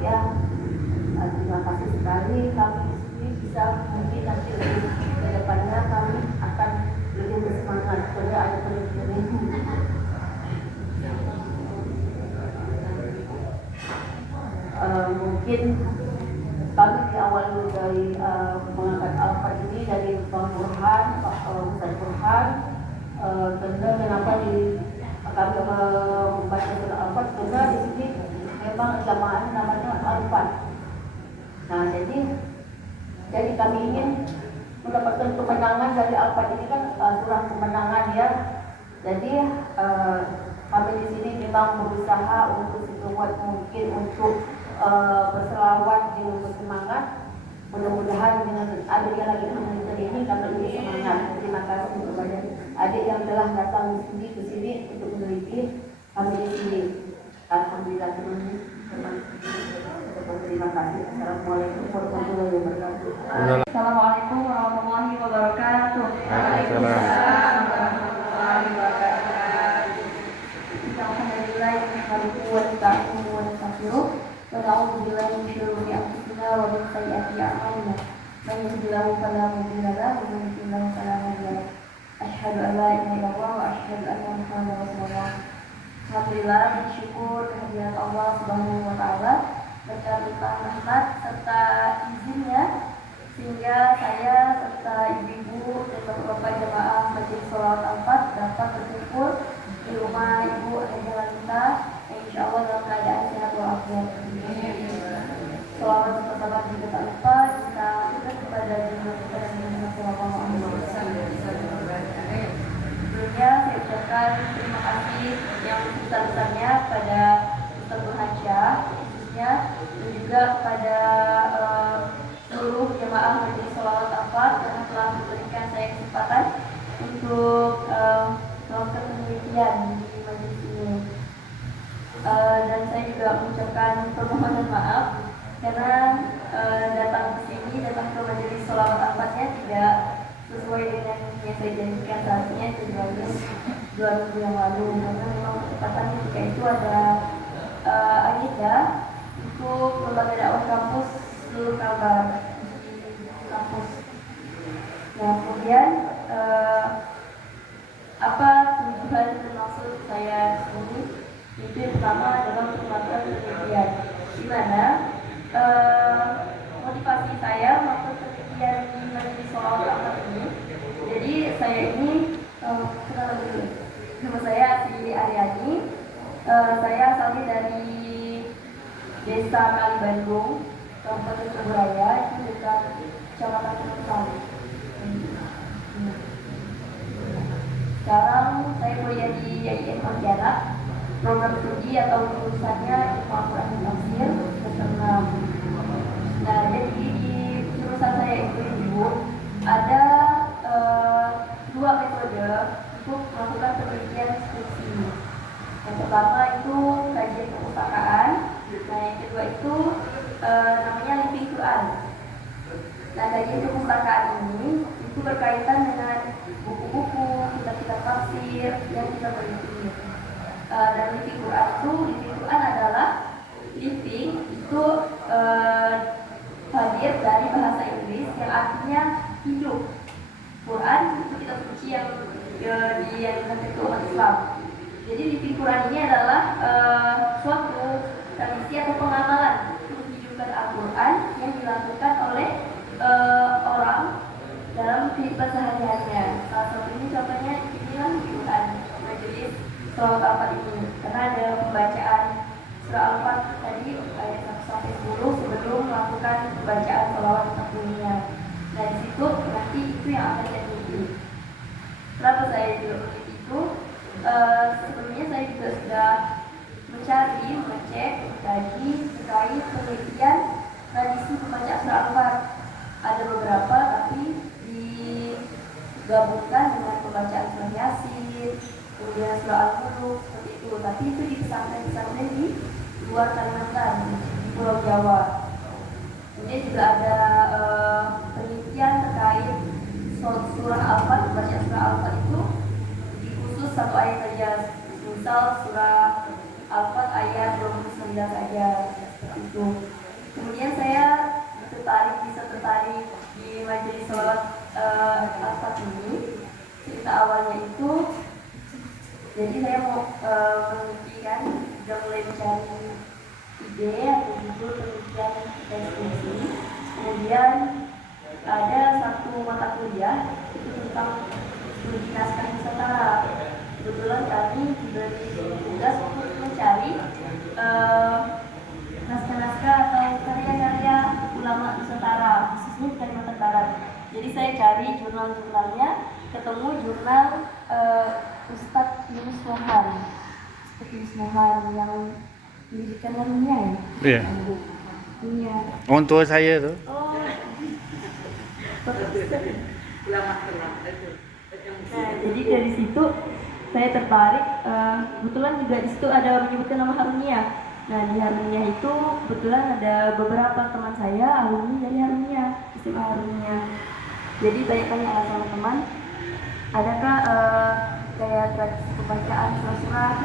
ya. Terima kasih sekali, kami di sini bisa mungkin nanti lebih ke depannya kami akan lebih bersemangat karena ada penelitian ini. Mungkin kami di awal dari mengangkat Al-Fat ini dari Bang Burhan, Pak Ustaz Burhan, tentang kenapa kami membaca surah Al-Fat karena di sini memang jamaah namanya Al-Fat. Nah, jadi kami ingin mendapatkan kemenangan dari Al-Fat ini kan surah kemenangan ya. Jadi kami di sini memang berusaha untuk sekuat mungkin untuk berselawat dengan bersemangat. Mudah-mudahan dengan adanya lagi penelitian ini kami ini semangat. Terima kasih kepada adik yang telah datang ke sini untuk meneliti kami di sini. Alhamdulillah terima kasih. Assalamualaikum warahmatullahi wabarakatuh. Assalamualaikum warahmatullahi wabarakatuh. Waalaikumsalam warahmatullahi wabarakatuh. Alhamdulillah wa nastaghfiruh wa na'udzu billahi min shururi anfusina wa min sayyiati a'malina. Man yahdihillahu fala mudilla lahu wa man yudlil fala hadiya lahu. Asyhadu an la ilaha illallah wa asyhadu anna Muhammadar Rasulullah. Alhamdulillah, bersyukur kehadirat Allah Subhanahu wa taala, berkat limpah rahmat serta izinnya sehingga saya serta ibu-ibu dan bapak-bapak jemaah Majelis Sholawat Al-Fat dapat berkumpul di rumah ibu Adalah kita, insya Allah dalam keadaan sehat walafiat. Sholawat serta salam juga tak lupa kita berikan kepada junjungan kita dan Muhammad Sallallahu Alaihi Wasallam. Sebelumnya saya ucapkan terima kasih yang sebesar-besarnya pada Ustaz Burhan Syah khususnya dan juga kepada seluruh jemaah Majelis Sholawat Al-Fat karena telah memberikan saya kesempatan untuk melakukan penelitian di majelis ini. Dan saya juga mengucapkan permohonan maaf karena datang ke sini, datang ke Majelis Sholawat Al-Fatnya tidak sesuai dengan yang saya janjikan saatnya itu bagus 2 minggu yang lalu karena memang kecepatan ketika itu ada agenda untuk lembaga dakwah kampus seluruh kabar kampus. Nah, kemudian apa tujuan dan maksud saya ini? Itu yang pertama adalah untuk melakukan penelitian di mana motivasi saya melakukan penelitian di Majelis Sholawat Al-Fat ini. Jadi saya ini kenalan dulu. Nama saya Sri Aryani. Saya asalnya dari Desa Kali Bandung, Kabupaten Kuburaya, itu dekat Kecamatan Kuburaya. Sekarang saya kuliah di IAIN Pontianak. Program studi atau jurusannya Ilmu Al-Quran dan Tafsir semester 6. Nah, jadi di jurusan saya itu ibu ada 2 metode untuk melakukan penelitian skripsi. Yang pertama itu kajian perpustakaan. Nah, yang kedua itu namanya Living Quran. Nah, kajian perpustakaan ini itu berkaitan dengan buku-buku, kitab-kitab tafsir yang kita teliti. Dan Living Quran adalah living itu hadir dari bahasa Inggris yang artinya hidup. Quran itu kitab suci yang dianjurkan itu umat Islam. Jadi Living Quran ini adalah suatu tradisi atau pengamalan untuk menghidupkan Al-Quran yang dilakukan oleh orang dalam kehidupan sehari-harinya. Salah satunya contohnya inilah Quran Majelis Sholawat Al-Fat ini, karena ada pembacaan surah Al-Fat tadi ayat 1-10 sebelum melakukan pembacaan sholawat takbirnya. Nah, di situ nanti itu yang akan saya teliti. Kenapa saya juga meneliti itu? Sebelumnya saya juga sudah mencari, mengecek, mengkaji terkait penelitian tradisi pembacaan surah Al-Fat. Ada beberapa, tapi digabungkan dengan pembacaan surah Yasin, kemudian surah Al-Muluk, seperti itu. Tapi itu di pesantren-pesantren di luar Kalimantan, di Pulau Jawa. Kemudian juga ada penelitian terkait surah Al-Fat, bacaan surah Al-Fat itu dikhusus satu ayat saja. Misal surah Al-Fat ayat 29 saja. gitu. Kemudian saya bisa tertarik di majelis sholawat Al-Fatihah ini. Cerita awalnya itu, jadi saya mau meneliti kan, sudah mulai mencari ide atau judul penelitian deskripsi. Kemudian ada satu mata kuliah itu tentang studi naskah Nusantara. Kebetulan kami diberi tugas untuk mencari naskah-naskah atau karya-karya ulama Nusantara, khususnya di Kalimantan Barat. Jadi saya cari jurnal-jurnalnya, ketemu jurnal Ustadz Yunus Mohan. Ustadz Yunus Mohan yang mendirikan Harunia ya? Iya. Iya. Orang tua saya tuh. Oh. Nah, jadi dari situ saya tertarik. Kebetulan juga di situ ada menyebutkan nama Harunia. Nah, di Harunia itu kebetulan ada beberapa teman saya alumni dari Harunia, SMA Harunia. Jadi tanya-tanya sama teman, adakah kayak tradisi pembacaan surat-surat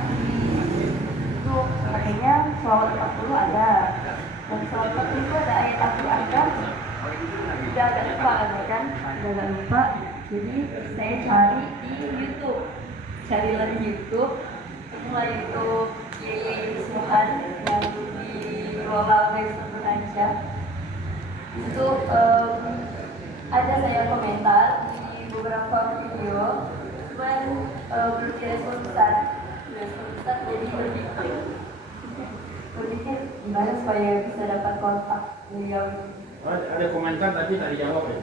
itu katanya sholawat 40 ada. Dan sholawat 40 itu ada ayat Al-Quran kan? Udah agak lupa kan? Udah agak lupa. Jadi saya cari di YouTube. Carilah di YouTube. Mulai YouTube Yunus Mohan yang dikelola oleh Ustadz Aisyah. Itu ada saya komentar di beberapa video, cuman belum direspon besar. Jadi berpikir gimana supaya bisa dapat kontak beliau. Ada komentar tadi tak dijawab ya?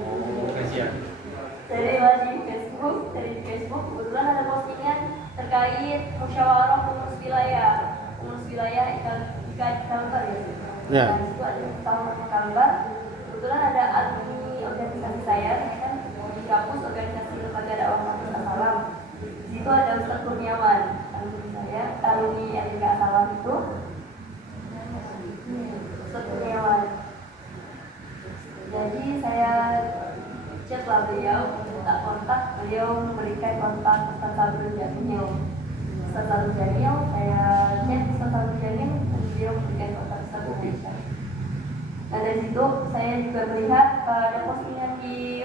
Oh, kasihan. Dari Facebook kebetulan ada postingan terkait musyawarah pengurus wilayah IKA Kalbar ya. Ya. Nah, itu ada tahun Kalbar. Kebetulan ada alumni organisasi saya kan di kampus organisasi lembaga dakwah kampus Asalam. Di situ ada Ustadz Kurniawan, alumni saya, alumni LIK Asalam itu. Ustadz Kurniawan. Jadi saya chatlah beliau, minta kontak, beliau memberikan kontak Ustadz Sabrul Jamil. Ustadz Sabrul Jamil, saya chat Ustadz Sabrul Jamil, dan beliau memberikan kontak Ustadz Aisyah. Nah dari situ saya juga melihat ada postingan di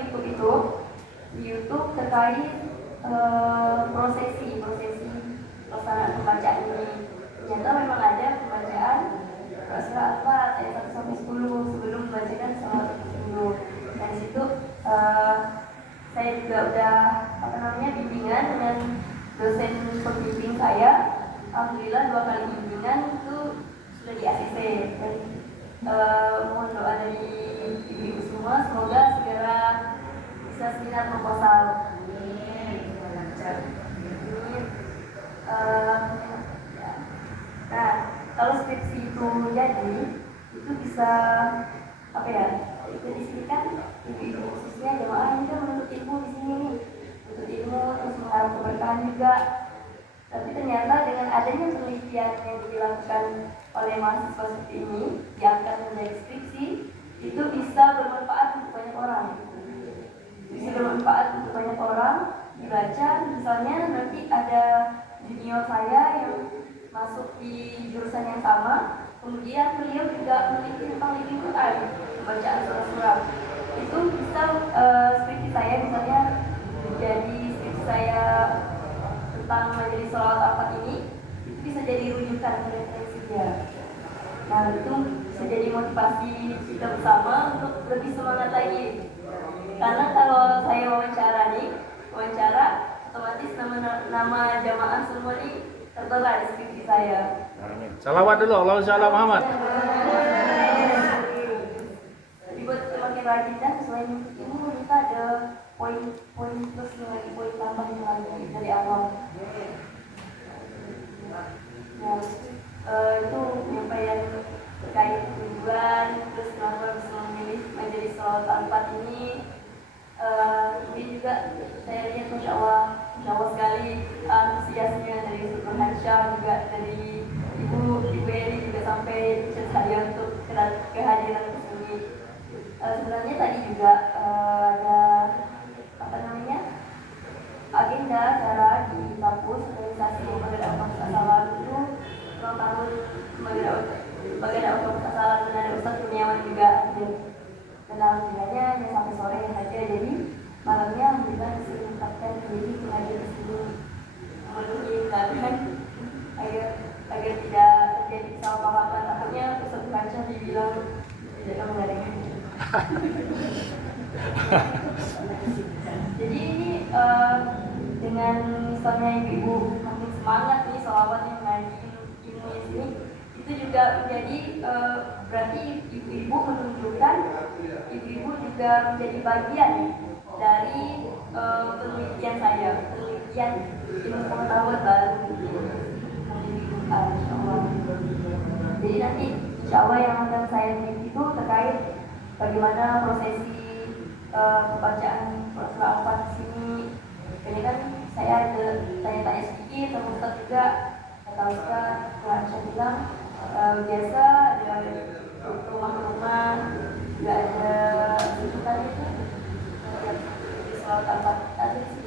YouTube terkait prosesi pelaksanaan pembacaan ini. Ternyata memang ada pembacaan surah Al-Fatihah ayat 1 sampai 10 sebelum membacakan surah 10. Dari situ saya juga udah bimbingan dengan dosen pembimbing saya. Alhamdulillah 2 kali bimbingan itu sudah di ACC. Dan mohon doa dari ibu-ibu semua, semoga segera bisa seminar proposal. Nah, kalau skripsi itu jadi, itu bisa di sini kan ibu-ibu khususnya jemaah ini kan menuntut ilmu di sini nih, menuntut ilmu terus mengharap keberkahan juga. Tapi ternyata dengan adanya penelitian yang dilakukan oleh mahasiswa seperti ini, diangkat menjadi skripsi, itu bisa bermanfaat untuk banyak orang. Bisa bermanfaat untuk banyak orang, dibaca. Misalnya nanti ada junior saya yang masuk di jurusan yang sama, kemudian beliau juga meneliti tentang living Quran, bacaan surah-surah. Itu bisa skripsi saya misalnya jadi skripsi saya tentang majelis sholawat Al-Fatihah ini, itu bisa jadi rujukan referensi dia. Nah itu bisa jadi motivasi kita bersama untuk lebih semangat lagi. Karena kalau saya wawancara otomatis nama jamaah semua ini tertera di skripsi saya. Salawat dulu, Allahumma sholli ala Muhammad. Jadi buat semakin rajin dan selain itu kita ada poin plus lagi, poin tambahan lagi dari awal. Nah, itu penyampaian terkait tujuan, terus kenapa bisa memilih majelis sholawat Al-Fatihah ini. Ini juga saya lihat Masya Allah sekali antusiasnya dari Ustadz Aisyah, juga dari Ibu Eri juga sampai chat saya untuk kehadiran ke sini. Sebenarnya tadi juga Jadi ini dengan misalnya ibu-ibu makin semangat nih sholawatnya ngaji ilmunya sini, itu juga menjadi berarti ibu-ibu menunjukkan ibu-ibu juga menjadi bagian dari penelitian saya, penelitian ilmu pengetahuan baru insya Allah. Jadi nanti insya Allah yang akan saya teliti itu terkait bagaimana prosesi pembacaan surah Al-Fatihah di sini. Ini kan saya ada tanya-tanya sedikit sama Ustaz juga. Kata Ustaz, saya bilang biasa ada rumah-rumah, juga ada itu tadi itu di surah Al-Fatihah tadi sih.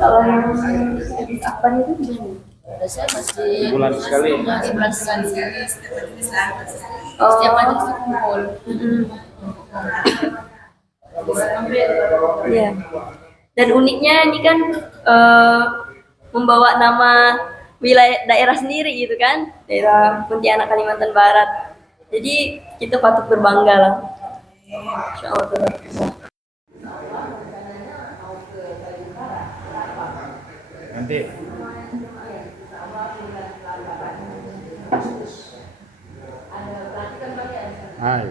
Kalau yang habis apa itu gimana? Biasanya masih Bulan sekali. masih bulan sekali setiap hari itu kumpul. Iya. Dan uniknya ini kan membawa nama wilayah daerah sendiri gitu kan, daerah Pontianak Kalimantan Barat. Jadi kita patut berbangga lah. Insya Allah. Nanti hai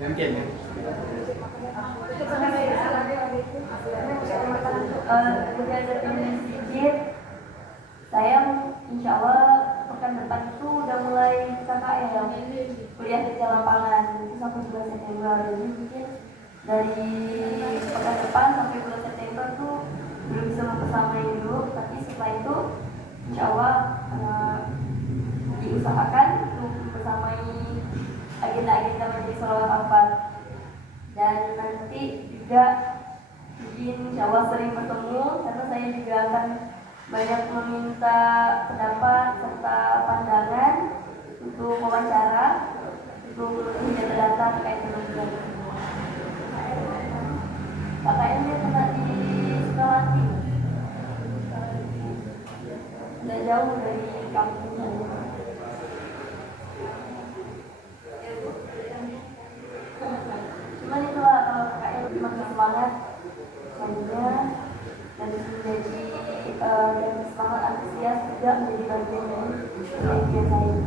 mungkin ya. Sedikit, saya insya Allah pekan depan itu udah mulai KKL kuliah kerja lapangan itu sampai bulan September. Jadi mungkin dari pekan depan sampai bulan September tuh belum bisa mempersamai dulu, tapi setelah itu insya Allah diusahakan untuk mempersamai agenda-agenda menjadi sholawat Al-Fatihah. Dan nanti juga mungkin insya Allah sering bertemu karena saya juga akan banyak meminta pendapat serta pandangan untuk wawancara untuk menjadi data terkait dengan KKN-nya kena di Sukawati, tidak jauh dari kampungnya. Cuman itulah kalau KKN makin semangat selanjutnya dan menjadi semangat antusias juga menjadi bagian dari penelitian saya.